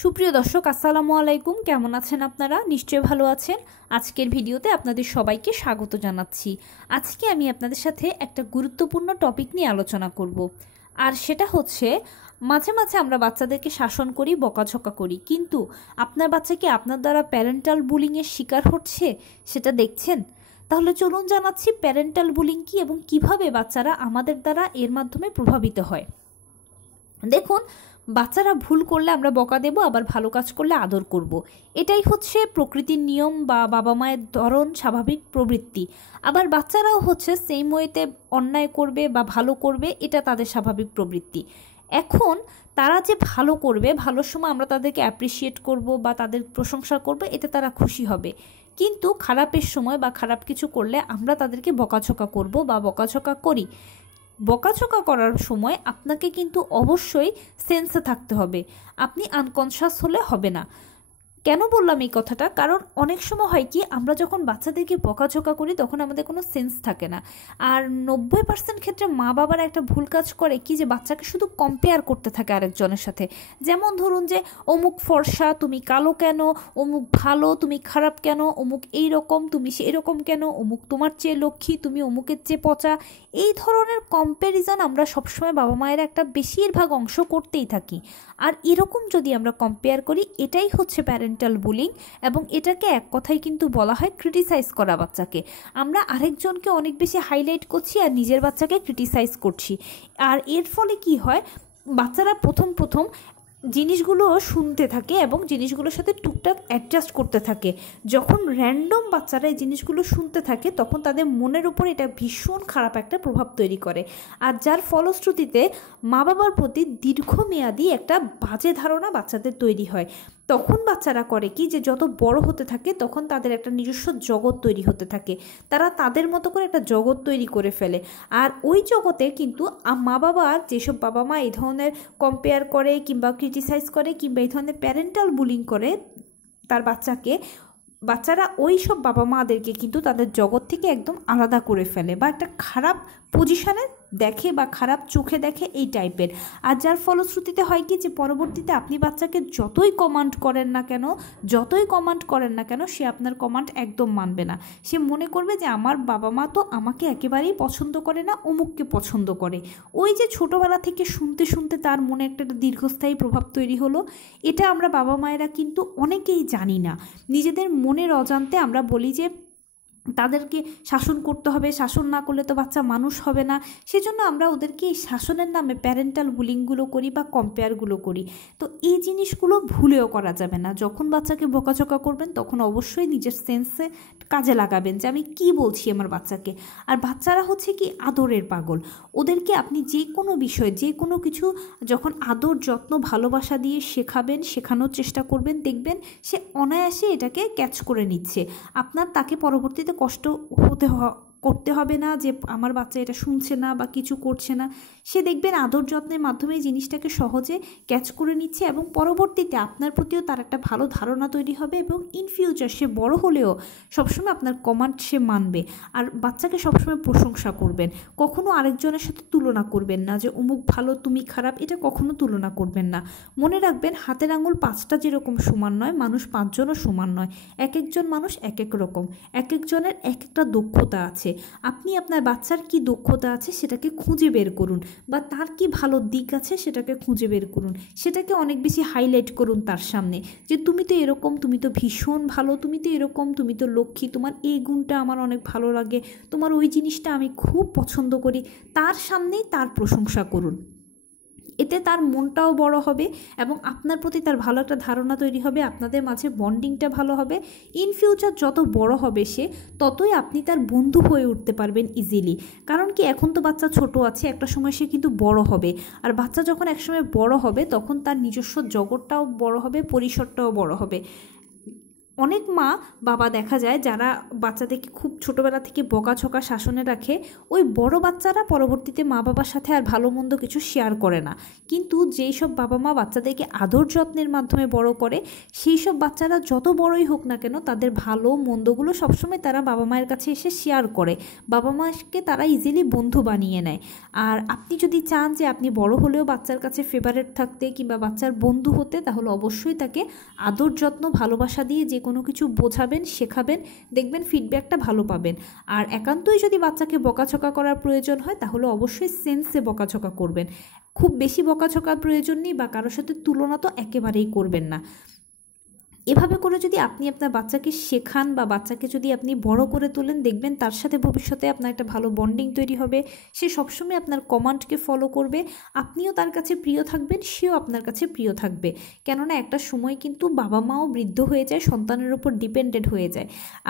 সুপ্রিয় দর্শক আসসালামু আলাইকুম, কেমন আছেন আপনারা? নিশ্চয়ই ভালো আছেন। আজকের ভিডিওতে আপনাদের সবাইকে স্বাগত জানাচ্ছি। আজকে আমি আপনাদের সাথে একটা গুরুত্বপূর্ণ টপিক নিয়ে আলোচনা করব, আর সেটা হচ্ছে মাঝে মাঝে আমরা বাচ্চাদেরকে শাসন করি, বকাঝকা করি, কিন্তু আপনার বাচ্চা কি আপনার দ্বারা প্যারেন্টাল বুলিংয়ের শিকার হচ্ছে সেটা দেখছেন? তাহলে চলুন জানাচ্ছি প্যারেন্টাল বুলিং কী এবং কিভাবে বাচ্চারা আমাদের দ্বারা এর মাধ্যমে প্রভাবিত হয়। দেখুন, বাচ্চারা ভুল করলে আমরা বকা দেব, আবার ভালো কাজ করলে আদর করব। এটাই হচ্ছে প্রকৃতির নিয়ম বা বাবা মায়ের ধরন, স্বাভাবিক প্রবৃত্তি। আবার বাচ্চারাও হচ্ছে সেম ওয়েতে অন্যায় করবে বা ভালো করবে, এটা তাদের স্বাভাবিক প্রবৃত্তি। এখন তারা যে ভালো করবে, ভালোর সময় আমরা তাদেরকে অ্যাপ্রিসিয়েট করব বা তাদের প্রশংসা করব, এতে তারা খুশি হবে। কিন্তু খারাপের সময় বা খারাপ কিছু করলে আমরা তাদেরকে বকাঝকা করব বা বকাঝকা করি। বকাঝকা করার সময় আপনাকে কিন্তু অবশ্যই সেন্সে থাকতে হবে, আপনি আনকনশাস হলে হবে না। কেন বললাম এই কথাটা? কারণ অনেক সময় হয় কি, আমরা যখন বাচ্চাদেরকে বকাঝকা করি তখন আমাদের কোনো সেন্স থাকে না। আর 90% ক্ষেত্রে মা বাবারা একটা ভুল কাজ করে কি, যে বাচ্চাকে শুধু কম্পেয়ার করতে থাকে আরেকজনের সাথে। যেমন ধরুন যে অমুক ফর্সা, তুমি কালো কেন? অমুক ভালো, তুমি খারাপ কেন? অমুক এই রকম, তুমি সেই রকম কেন? অমুক তোমার চেয়ে লক্ষ্মী, তুমি অমুকের চেয়ে পচা। এই ধরনের কম্প্যারিজন আমরা সবসময় বাবা মায়ের একটা বেশিরভাগ অংশ করতেই থাকি। আর এরকম যদি আমরা কম্পেয়ার করি, এটাই হচ্ছে প্যারেন্টাল বুলিং, এবং এটাকে এক কথায় কিন্তু বলা হয় ক্রিটিসাইজ করা বাচ্চাকে। আমরা আরেকজনকে অনেক বেশি হাইলাইট করছি আর নিজের বাচ্চাকে ক্রিটিসাইজ করছি। আর এর ফলে কি হয়, বাচ্চারা প্রথম প্রথম জিনিসগুলো শুনতে থাকে এবং জিনিসগুলোর সাথে টুকটাক অ্যাডজাস্ট করতে থাকে। যখন র্যান্ডম বাচ্চারা এই জিনিসগুলো শুনতে থাকে, তখন তাদের মনের উপর এটা ভীষণ খারাপ একটা প্রভাব তৈরি করে। আর যার ফলশ্রুতিতে মা বাবার প্রতি দীর্ঘমেয়াদী একটা বাজে ধারণা বাচ্চাদের তৈরি হয়। তখন বাচ্চারা করে কি, যে যত বড় হতে থাকে তখন তাদের একটা নিজস্ব জগৎ তৈরি হতে থাকে। তারা তাদের মতো করে একটা জগৎ তৈরি করে ফেলে। আর ওই জগতে কিন্তু মা বাবা, যেসব বাবা মা এই ধরনের কম্পেয়ার করে কিংবা ক্রিটিসাইজ করে কিংবা এই ধরনের প্যারেন্টাল বুলিং করে তার বাচ্চাকে, বাচ্চারা ওই সব বাবা মাদেরকে কিন্তু তাদের জগৎ থেকে একদম আলাদা করে ফেলে বা একটা খারাপ পজিশনে দেখে বা খারাপ চোখে দেখে, এই টাইপের। আর যার ফলশ্রুতিতে হয় কি, যে পরবর্তীতে আপনি বাচ্চাকে যতই কমান্ড করেন না কেন সে আপনার কমান্ড একদম মানবে না। সে মনে করবে যে আমার বাবা মা তো আমাকে একেবারেই পছন্দ করে না, অমুককে পছন্দ করে। ওই যে ছোটোবেলা থেকে শুনতে শুনতে তার মনে একটা দীর্ঘস্থায়ী প্রভাব তৈরি হলো। এটা আমরা বাবা মায়েরা কিন্তু অনেকেই জানি না। নিজেদের মনের অজান্তে আমরা বলি যে তাদেরকে শাসন করতে হবে, শাসন না করলে তো বাচ্চা মানুষ হবে না। সেজন্য আমরা ওদেরকে এই শাসনের নামে প্যারেন্টাল বুলিংগুলো করি বা কম্পেয়ারগুলো করি। তো এই জিনিসগুলো ভুলেও করা যাবে না। যখন বাচ্চাকে বকাঝকা করবেন তখন অবশ্যই নিজের সেন্সে কাজে লাগাবেন যে আমি কি বলছি আমার বাচ্চাকে। আর বাচ্চারা হচ্ছে কি আদরের পাগল। ওদেরকে আপনি যে কোনো বিষয়, যে কোনো কিছু যখন আদর, যত্ন, ভালোবাসা দিয়ে শেখাবেন, শেখানোর চেষ্টা করবেন, দেখবেন সে অনায়াসে এটাকে ক্যাচ করে নিচ্ছে। আপনার তাকে পরবর্তীতে কষ্ট করতে হবে না যে আমার বাচ্চা এটা শুনছে না বা কিছু করছে না। সে দেখবেন আদর যত্নের মাধ্যমে এই জিনিসটাকে সহজে ক্যাচ করে নিচ্ছে, এবং পরবর্তীতে আপনার প্রতিও তার একটা ভালো ধারণা তৈরি হবে, এবং ইন ফিউচার সে বড় হলেও সবসময় আপনার কমান্ড সে মানবে। আর বাচ্চাকে সবসময় প্রশংসা করবেন, কখনো আরেকজনের সাথে তুলনা করবেন না যে অমুক ভালো তুমি খারাপ, এটা কখনো তুলনা করবেন না। মনে রাখবেন, হাতের আঙুল 5টা যেরকম সমান নয়, মানুষ 5জনও সমান নয়। এক একজন মানুষ এক এক রকম, এক একজনের এক একটা দক্ষতা আছে। আপনি আপনার বাচ্চার কি দক্ষতা আছে সেটাকে খুঁজে বের করুন, বা তার কি ভালো দিক আছে সেটাকে খুঁজে বের করুন। সেটাকে অনেক বেশি হাইলাইট করুন তার সামনে, যে তুমি তো এরকম, তুমি তো ভীষণ ভালো, তুমি তো এরকম, তুমি তো লক্ষ্মী, তোমার এই গুণটা আমার অনেক ভালো লাগে, তোমার ওই জিনিসটা আমি খুব পছন্দ করি। তার সামনেই তার প্রশংসা করুন। এতে তার মনটাও বড় হবে এবং আপনার প্রতি তার ভালো একটা ধারণা তৈরি হবে, আপনাদের মাঝে বন্ডিংটা ভালো হবে। ইন ফিউচার যত বড় হবে সে, ততই আপনি তার বন্ধু হয়ে উঠতে পারবেন ইজিলি। কারণ কি, এখন তো বাচ্চা ছোট আছে, একটা সময় সে কিন্তু বড় হবে। আর বাচ্চা যখন একসময় বড় হবে তখন তার নিজস্ব জগৎটাও বড় হবে, পরিসরটাও বড় হবে। অনেক মা বাবা দেখা যায় যারা বাচ্চাদেরকে খুব ছোটোবেলা থেকে বকাঝকা শাসনে রাখে, ওই বড় বাচ্চারা পরবর্তীতে মা বাবার সাথে আর ভালো মন্দ কিছু শেয়ার করে না। কিন্তু যেই সব বাবা মা বাচ্চাদেরকে আদর যত্নের মাধ্যমে বড় করে, সেই সব বাচ্চারা যত বড়ই হোক না কেন তাদের ভালো মন্দগুলো সবসময় তারা বাবা মায়ের কাছে এসে শেয়ার করে, বাবা মাকে তারা ইজিলি বন্ধু বানিয়ে নেয়। আর আপনি যদি চান যে আপনি বড় হলেও বাচ্চার কাছে ফেভারেট থাকতে কিংবা বাচ্চার বন্ধু হতে, তাহলে অবশ্যই তাকে আদর যত্ন ভালোবাসা দিয়ে যে কোনো কিছু বোঝাবেন, শেখাবেন, দেখবেন ফিডব্যাকটা ভালো পাবেন। আর একান্তই যদি বাচ্চাকে বকাঝকা করার প্রয়োজন হয় তাহলে অবশ্যই সেন্সে বকাঝকা করবেন। খুব বেশি বকাঝকার প্রয়োজন নেই বা কারোর সাথে তুলনা তো একেবারেই করবেন না। এভাবে করে যদি আপনি আপনার বাচ্চাকে শেখান বা বাচ্চাকে যদি আপনি বড় করে তোলেন, দেখবেন তার সাথে ভবিষ্যতে আপনার একটা ভালো বন্ডিং তৈরি হবে। সে সবসময় আপনার কমান্ডকে ফলো করবে, আপনিও তার কাছে প্রিয় থাকবেন, সেও আপনার কাছে প্রিয় থাকবে। কেননা একটা সময় কিন্তু বাবা মাও বৃদ্ধ হয়ে যায়, সন্তানের উপর ডিপেন্ডেন্ট হয়ে যায়।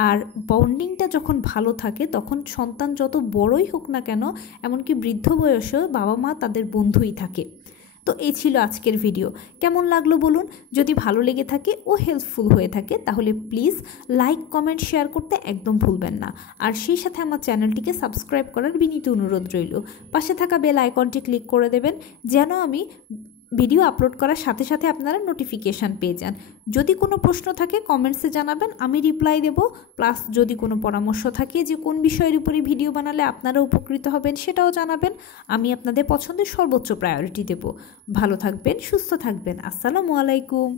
আর বন্ডিংটা যখন ভালো থাকে তখন সন্তান যত বড়ই হোক না কেন, এমনকি বৃদ্ধ বয়সেও বাবা মা তাদের বন্ধুই থাকে। তো এই ছিল আজকের ভিডিও। কেমন লাগলো বলুন? যদি ভালো লেগে থাকে ও হেল্পফুল হয়ে থাকে তাহলে প্লিজ লাইক, কমেন্ট, শেয়ার করতে একদম ভুলবেন না। আর সেই সাথে আমার চ্যানেলটিকে সাবস্ক্রাইব করার বিনীত অনুরোধ রইল। পাশে থাকা বেল আইকনটি ক্লিক করে দেবেন যেন আমি ভিডিও আপলোড করার সাথে সাথে আপনারা নোটিফিকেশান পেয়ে যান। যদি কোনো প্রশ্ন থাকে কমেন্টসে জানাবেন, আমি রিপ্লাই দেব। প্লাস যদি কোনো পরামর্শ থাকে যে কোন বিষয়ের উপরে ভিডিও বানালে আপনারা উপকৃত হবেন, সেটাও জানাবেন। আমি আপনাদের পছন্দের সর্বোচ্চ প্রায়োরিটি দেব। ভালো থাকবেন, সুস্থ থাকবেন। আসসালামু আলাইকুম।